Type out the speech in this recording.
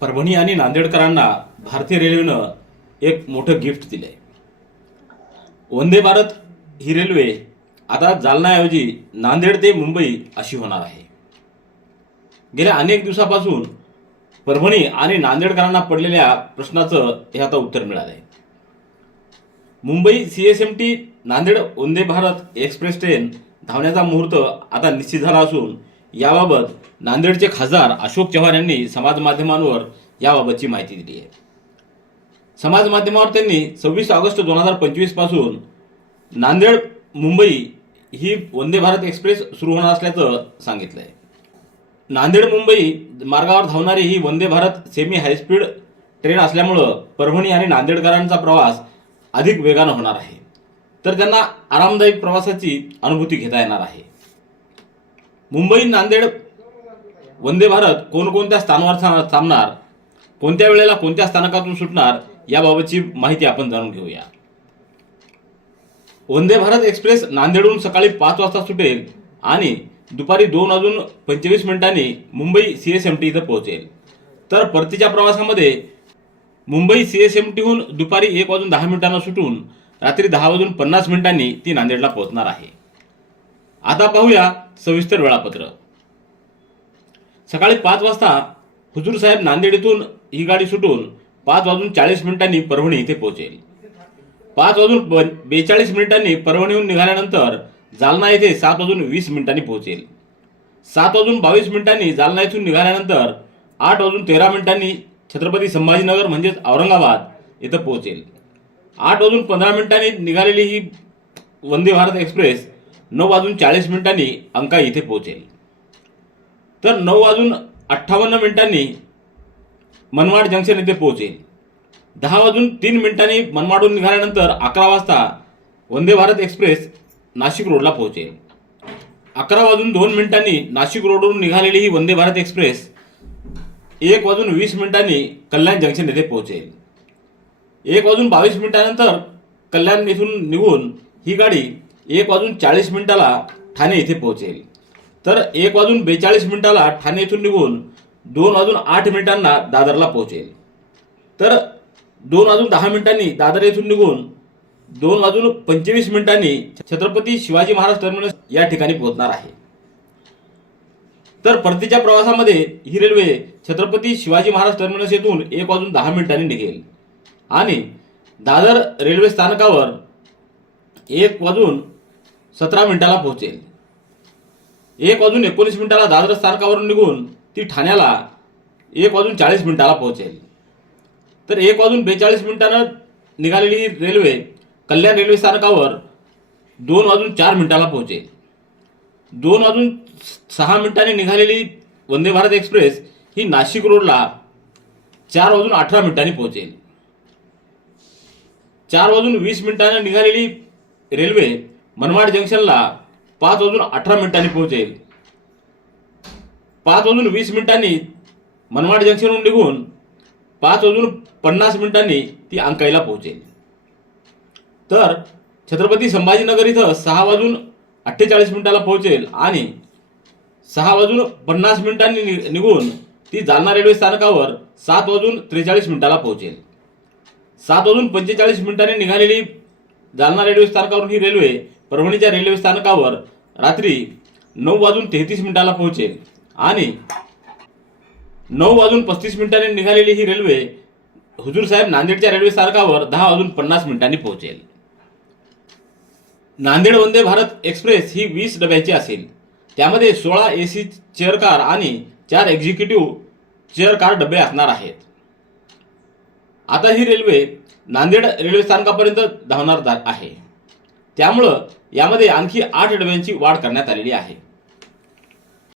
परभणी आणि नांदेडकरांना भारतीय रेल्वेनं एक मोठं गिफ्ट दिलंय. वंदे भारत ही रेल्वे आता जालनाऐवजी नांदेड ते मुंबई अशी होणार आहे. गेल्या अनेक दिवसापासून परभणी आणि नांदेडकरांना पडलेल्या प्रश्नाचं हे आता उत्तर मिळालं आहे Mumbai C S M T Nanded Vande Bharat express train धावण्याचा मुहूर्त आता निश्चित झाला असून याबाबत नांदेडचे खासदार अशोक चव्हाण यांनी समाज माध्यमांवर याबाबतची माहिती दिली आहे. समाज माध्यमावर त्यांनी सव्वीस ऑगस्ट दोन हजार पंचवीसपासून नांदेड मुंबई ही वंदे भारत एक्सप्रेस सुरू होणार असल्याचं सांगितलंय. नांदेड मुंबई मार्गावर धावणारी ही Vande Bharat semi high speed train असल्यामुळं परभणी आणि नांदेडकरांचा प्रवास अधिक वेगानं होणार आहे. तर त्यांना आरामदायी प्रवासाची अनुभूती घेता येणार आहे. मुंबई नांदेड वंदे भारत कोणकोणत्या स्थानावर थांबणार कोणत्या वेळेला कोणत्या स्थानकातून सुटणार याबाबतची माहिती आपण जाणून घेऊया. वंदे भारत एक्सप्रेस नांदेडहून सकाळी पाच वाजता सुटेल आणि दुपारी दोन वाजून पंचवीस मिनिटांनी Mumbai C S M T इथं पोहोचेल. तर परतीच्या प्रवासामध्ये मुंबई सी एस एम टीहून दुपारी एक वाजून दहा मिनिटांना सुटून रात्री दहा वाजून पन्नास मिनिटांनी ती नांदेडला पोहोचणार आहे. आता पाहूया सविस्तर वेळापत्र सकाळी पाच वाजता हुजूर साहेब नांदेड येथून ही गाडी सुटून पाच वाजून चाळीस मिनिटांनी परभणी इथे पोहोचेल. पाच वाजून बेचाळीस मिनिटांनी परभणीहून निघाल्यानंतर जालना येथे सात वाजून वीस मिनिटांनी पोहोचेल. सात वाजून बावीस मिनिटांनी जालना येथून निघाल्यानंतर आठ वाजून तेरा मिनिटांनी छत्रपती संभाजीनगर म्हणजेच औरंगाबाद इथं पोहोचेल. आठ वाजून पंधरा मिनिटांनी निघालेली ही वंदे भारत एक्सप्रेस नऊ वाजून चाळीस मिनिटांनी अंका इथे पोहोचेल. तर नऊ वाजून अठ्ठावन्न मिनिटांनी मनमाड जंक्शन येथे पोहोचेल. दहा वाजून तीन मिनिटांनी मनमाडहून निघाल्यानंतर अकरा वाजता वंदे भारत एक्सप्रेस नाशिक रोडला पोहोचेल. अकरा वाजून दोन मिनिटांनी नाशिक रोडवरून निघालेली ही वंदे भारत एक्सप्रेस एक वाजून वीस मिनिटांनी कल्याण जंक्शन येथे पोहोचेल. एक वाजून बावीस मिनिटानंतर कल्याण येथून निघून ही गाडी एक वाजून चाळीस मिनिटाला ठाणे येथे पोहोचेल. तर एक वाजून बेचाळीस मिनिटाला ठाणे येथून निघून दोन वाजून आठ मिनिटांना दादरला पोहोचेल. तर दोन वाजून दहा मिनिटांनी दादर येथून निघून दोन वाजून पंचवीस मिनिटांनी छत्रपती शिवाजी महाराज टर्मिनस या ठिकाणी पोहोचणार आहे. तर परतीच्या प्रवासामध्ये ही रेल्वे छत्रपती शिवाजी महाराज टर्मिनस येथून एक वाजून दहा मिनिटांनी निघेल. आणि दादर रेल्वे स्थानकावर एक वाजून सतरा मिनिटाला पोहोचेल. एक वाजून एकोणीस मिनिटाला दादर स्थानकावरून निघून ती ठाण्याला एक वाजून चाळीस मिनिटाला पोहोचेल. तर एक वाजून बेचाळीस मिनिटानं निघालेली ही रेल्वे कल्याण रेल्वे स्थानकावर दोन वाजून चार मिनिटाला पोहोचेल. दोन वाजून सहा मिनिटांनी निघालेली वंदे भारत एक्सप्रेस ही नाशिक रोडला चार वाजून अठरा मिनिटांनी पोहोचेल. चार वाजून वीस मिनिटांनी निघालेली रेल्वे मनमाड जंक्शनला पाच वाजून अठरा मिनिटांनी पोहोचेल. पाच वाजून वीस मिनिटांनी मनमाड जंक्शनहून निघून पाच वाजून पन्नास मिनिटांनी ती अंकाईला पोहोचेल. तर छत्रपती संभाजीनगर इथं सहा वाजून अठ्ठेचाळीस मिनिटाला पोहोचेल आणि सहा वाजून पन्नास मिनिटांनी नि- निघून ती जालना रेल्वे स्थानकावर सात वाजून त्रेचाळीस मिनिटाला पोहोचेल. सात वाजून पंचेचाळीस मिनिटांनी निघालेली जालना रेल्वे स्थानकावरून ही रेल्वे परभणीच्या रेल्वे स्थानकावर रात्री नऊ वाजून तेहतीस मिनिटाला पोहोचेल. आणि नऊ वाजून पस्तीस मिनिटांनी निघालेली ही रेल्वे हुजूर साहेब नांदेडच्या रेल्वे स्थानकावर दहा वाजून पन्नास मिनिटांनी पोहोचेल. नांदेड वंदे भारत एक्सप्रेस ही वीस डब्याची असेल. त्यामध्ये सोळा ए सी चेअर कार आणि चार एक्झिक्युटिव्ह चेअर कार डबे असणार आहेत. आता ही रेल्वे नांदेड रेल्वे स्थानकापर्यंत धावणार दा- आहे. त्यामुळं यामध्ये आणखी आठ डब्यांची वाढ करण्यात आलेली आहे.